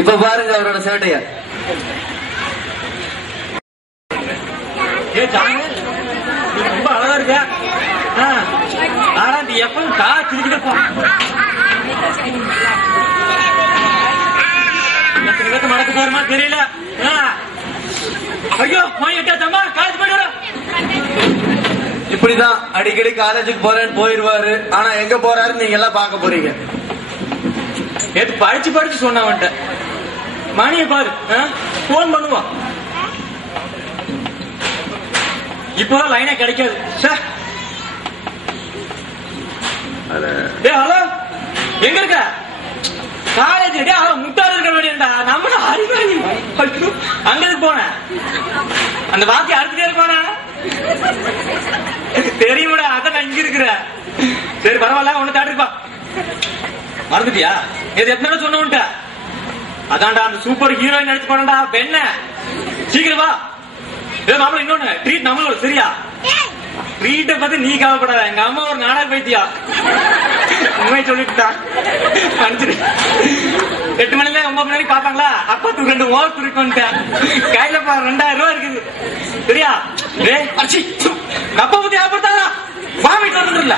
இப்ப பாருங்க அவரோட சேட்டைய. ரொம்ப அழகா இருக்க. ஆனா நீ எப்பவும் கா சிரிக்கிட்டப்பா மடக்கு போறமா தெரியல. ஐயோ போயிட்டா காலேஜ் போயிட்டு. இப்படிதான் அடிக்கடி காலேஜுக்கு போறேன்னு போயிருவாரு. ஆனா எங்க போறாரு நீங்க எல்லாம் பாக்க போறீங்க. நேத்து படிச்சு சொன்னவன்ட்ட மணியை பாரு போன் பண்ணுவான். இப்பதான் லைனே கிடைக்காது. ஹலோ எங்க இருக்க? காலேஜ் முட்டாள் இருக்க வேண்டியா நம்ம அறிவாளி. அங்க போன அந்த வாத்தி அடுத்துட்டே இருப்பானா தெரியுமாடா? அதான் நான் இங்க இருக்கிறேன். சரி பரவாயில்ல ஒண்ணு தாட்டிருப்பா. மறந்துட்டியா? இது எத்தனை சொன்ன? அதான்டா அந்த சூப்பர் ஹீரோயின் நடிச்சு போனடா பெண்ண. சீக்கிரம் வா. மாப்பிள்ள இன்னொன்னு ட்ரீட் நம்மளோட சரியா? ட்ரீட்டை பத்தி நீ கவலைப்படாத. எங்க அம்மா ஒரு நாடக பைத்தியா உண்மை சொல்லிட்டு அனுப்பிச்சிடு. 8 மணில 9 மணி பாப்பாங்களா? அப்பா 2 ஓவர் துருக்கு வந்துட்டேன். கையில 2000 ரூபாய் இருக்குது சரியா? அப்பா பத்தி ஆப்படுத்தாங்க வாமிட்டு வந்துடல.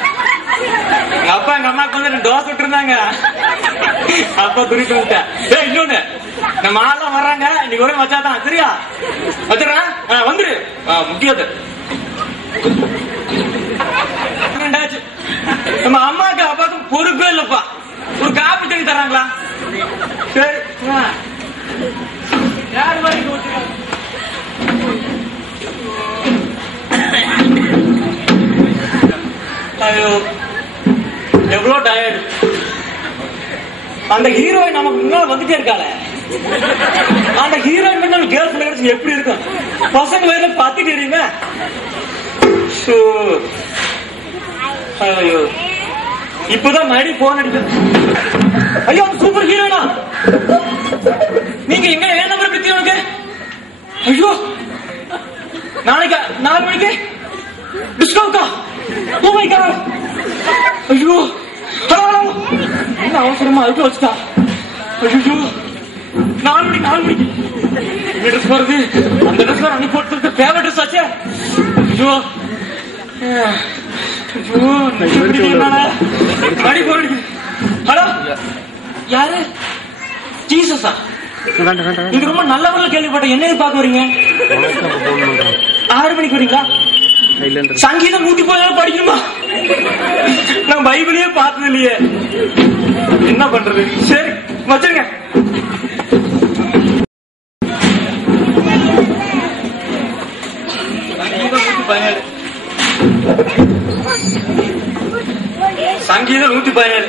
எங்க அப்பா எங்க அம்மாக்கு வந்து 2 தோசை விட்டு இருந்தாங்க. அப்பா துருக்கு வந்துட்டேன். இன்னொன்னு நம்ம ஆள்லாம் வர்றாங்க. இன்னைக்கு ஒரே வச்சாதான் சரியா? வச்சிடறேன் வந்துரு. முக்கியது நம்ம அம்மாக்கு அப்பாவுக்கும் பொறுப்பே இல்லப்பா. ஒரு காப்பி தண்ணி தராங்களா? சரி யாரு மாதிரி ஐயோ எவ்வளவு டயர்டு. அந்த ஹீரோயின் நமக்கு முன்னால வந்துட்டே இருக்காளே. அந்த ஹீரோயின் மட்டும் கேர்ள் ஃபிரெண்ட் எப்படி இருக்கும்? பசங்க வேற பாத்துட்டு இருக்கீங்க. ஐயோ இப்பதான் மறுபடி போன் அடிக்க. ஐயோ சூப்பர் ஹீரோனா நீங்க எங்க ஏன் நம்பர் பத்தி உனக்கு? ஐயோ நாளைக்கு 4 மணிக்கு டிஸ்கவுண்டா? Oh my God. ஐயோ என்ன அவசரமா அதுக்கு வச்சுட்டா. ஐயோ 4 மணிக்கு ட்ரெஸ் போறது. அந்த ட்ரெஸ் அன்னி போட்டு ஃபேவரட் ட்ரெஸ் ஆச்சே. ஐயோ ஹலோ யாரு? ஜீசஸா? நீங்க ரொம்ப நல்லவர்கள் கேள்விப்பட்டேன். என்ன பார்க்க வரீங்க? 6 மணிக்கு வரீங்களா? சங்கீதம் 114 படிக்கணுமா? நான் பைபிளையே பார்த்தது இல்லையே. என்ன பண்றது? சரி வச்சிருங்க. சங்கீதம் 117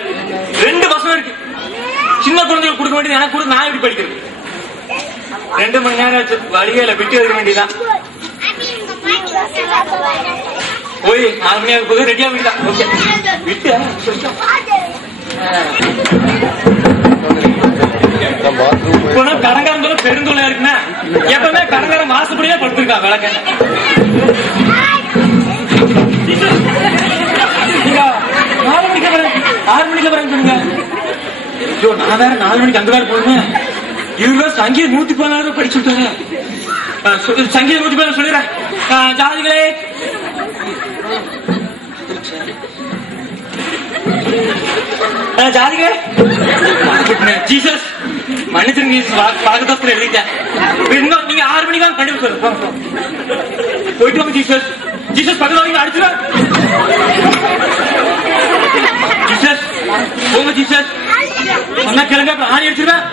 2 வசனம் இருக்கு. சின்ன குழந்தைகள் கொடுக்க வேண்டியது எனக்கு கூட. நான் எப்படி படிக்கிறது? 2 மணி நேரம் ஆச்சு. வழியில விட்டு எழுத வேண்டியதான். போய் 4 மணி நேரம் போது ரெடியா விட்டா. ஓகே விட்டு கடங்காரம் பெருந்தொல்லையா இருக்குன்னா எப்பவுமே கடங்காரம் மாசுபடியா படுத்திருக்கா விளக்க. நீங்க 4 மணிக்கு வரேன் 6 மணிக்கு வரேன் சொல்லுங்க. ஐயோ நான் வேற 4 மணிக்கு அங்க வேற போடுவேன். இவங்க சங்கீதம் 114 படிச்சு விட்டாங்க. சங்கீதம் 114 சொல்லிடுறேன். ஜாதிகளே ஜாதிகளே ஜீசஸ் மன்னிச்சிருங்க. வாக்குத்தத்துல எழுதிட்டேன். இன்னும் நீங்க 6 மணிக்கு தான் கண்டிப்பா சொல்லுங்க. போயிட்டு வாங்க ஜீசஸ். ஜீசஸ் பக்கத்துல அடிச்சுருவேன். ஜீசஸ் போங்க ஜீசஸ். அண்ணா கிளம்ப ஆணி அடிச்சிருவேன்.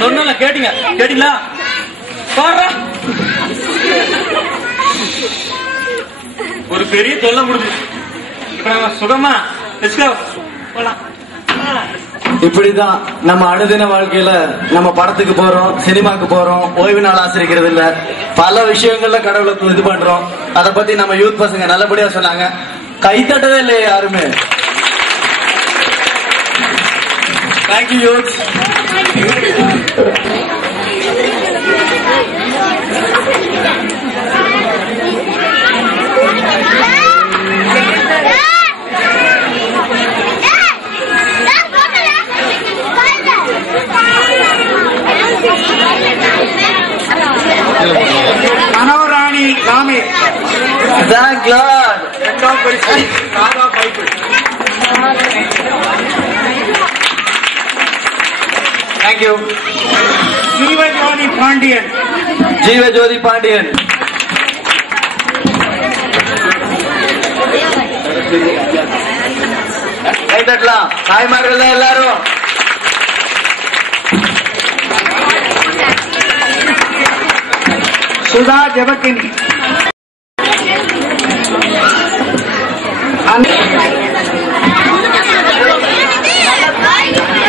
சொன்ன கேட்டீங்களா? ஒரு பெரிய தொல்லை முடிஞ்சு சுகமா போலாம். இப்படிதான் நம்ம அனுதின வாழ்க்கையில நம்ம படத்துக்கு போறோம், சினிமாக்கு போறோம், ஓய்வு நாள் ஆசிரிக்கிறது இல்ல, பல விஷயங்கள்ல கடவுளுக்கு இது பண்றோம். அத பத்தி நம்ம யூத் பசங்க நல்லபடியா சொன்னாங்க. கைத்தட்டவே இல்லையே யாருமே. Thank you youth. Thank you. Jeevajothi Pandian. Jeevajothi Pandian. கை தட்டலாம் தாய்மார்கள் தான் எல்லாரும். சுதா ஜெபக்கினி.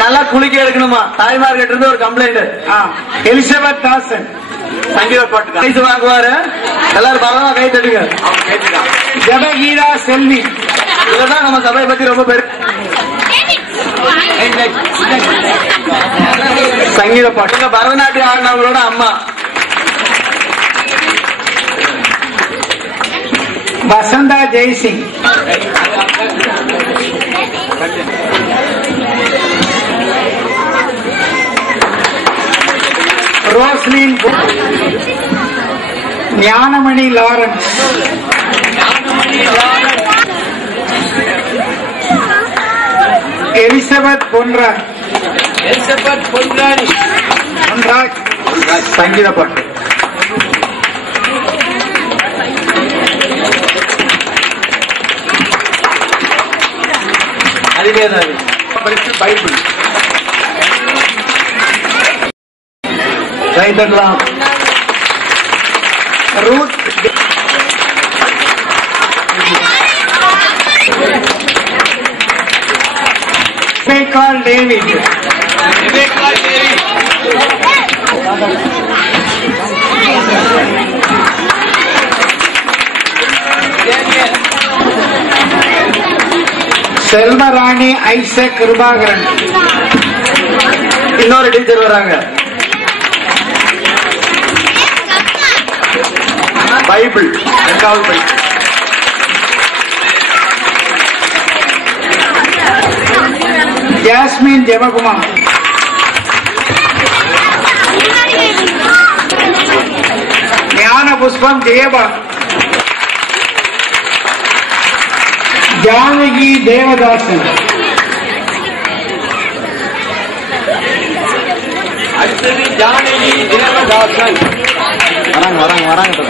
நல்லா குளிக்க எடுக்கணுமா தாய்மார்கிட்ட இருந்து ஒரு கம்ப்ளைண்ட். எலிசபெத் தாசன் சங்கீத பாட்டு கைஸ் வாங்குவாரு. எல்லாரும் பரவாயில்ல கை தட்டுங்க. ஜெபகீதா செல்வி. இதெல்லாம் நம்ம சபையை பத்தி ரொம்ப பேர் சங்கீத பாட்டு பரதநாட்டியம் ஆடினவங்களோட அம்மா. Vasantha Jaisingh. Roslin. Gnanamani Lawrence. Elizabeth Ponraj. Ponraj சங்கீத பாட்டு. அதிவேதாவி பைபிள். கை தட்டலாம். ரூத். விவேகால் டேவிட். செல்வராணி ஐசக் கிருபாகரன். இன்னொரு டீச்சர் வராங்க. பைபிள் 2வது பைபிள். ஜாஸ்மின் ஜெபகுமார். ஞான புஷ்பம் ஜெயபா. ஜானகி தேவதாசன். அடுத்தது ஜானகி தேவதாசன். வராங்க.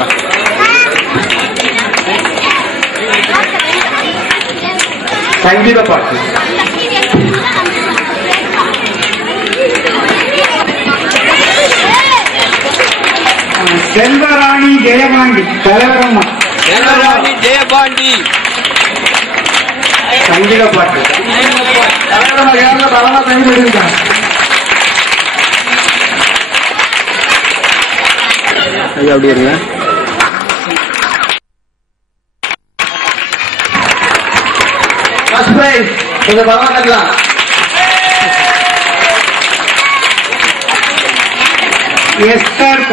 சங்கீத பாட்டு. செல்வராணி ஜெயபாண்டி. தலைவரம்மா. செல்வராணி ஜெயபாண்டி. சங்கீத பாட்டு. தலைவரம்மா கேரள பலமா செஞ்சுருக்காங்க. ஐயா அப்படி இருங்க. ஃபர்ஸ்ட் பிரைஸ் கொஞ்சம் பலமா கட்டலாம். Esther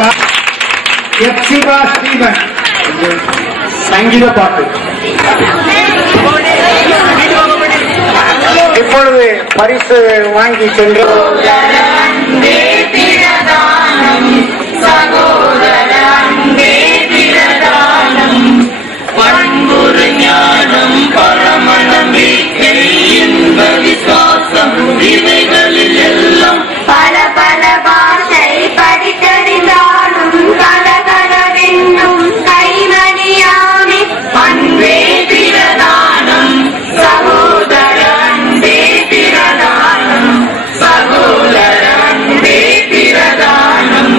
Hepzibah Steven. சங்கீத பாட்டு. இப்பொழுது பரிசு வாங்கி சென்று பண்புரு ஞானம் பரமநம்பிக்கை இன்ப விசுவாசம் இவைகளில் எல்லாம் பல பல பாஷை படித்தறிந்தாலும் கலகலவென்றும் கைமணியாமே அன்பே பிரதானம் சகோதர அன்பே பிரதானம் சகோதர அன்பே பிரதானம்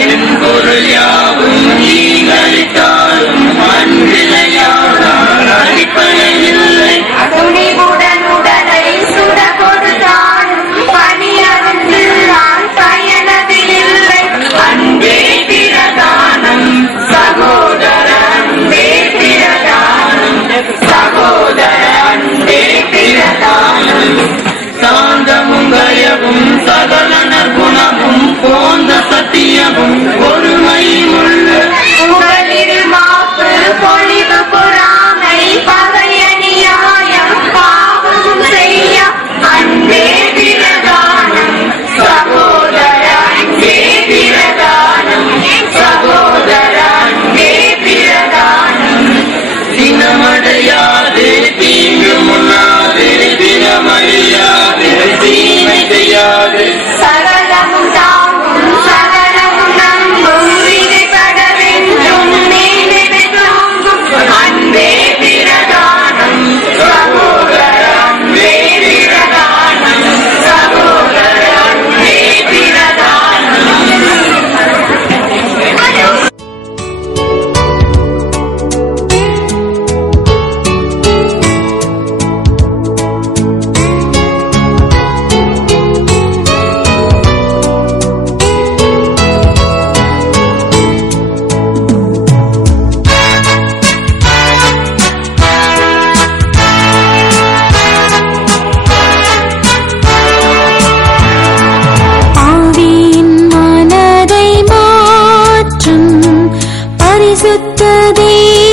என் பொருள் யாவும் நீங்களித்தாலும் அன்பிலையானால் அடிப்படையில்லை துணிவுடன் உடலை சுட கொடுத்தாலும் பணியறிந்து நான் பயனதில்லை அன்பே பிரதானம் சகோதர அன்பே பிரதானம் சகோதர அன்பே பிரதானம் சாந்தமும் தயவும் சகல நற்குணமும் போந்த சத்தியமும் பொறுமையும் தேவதே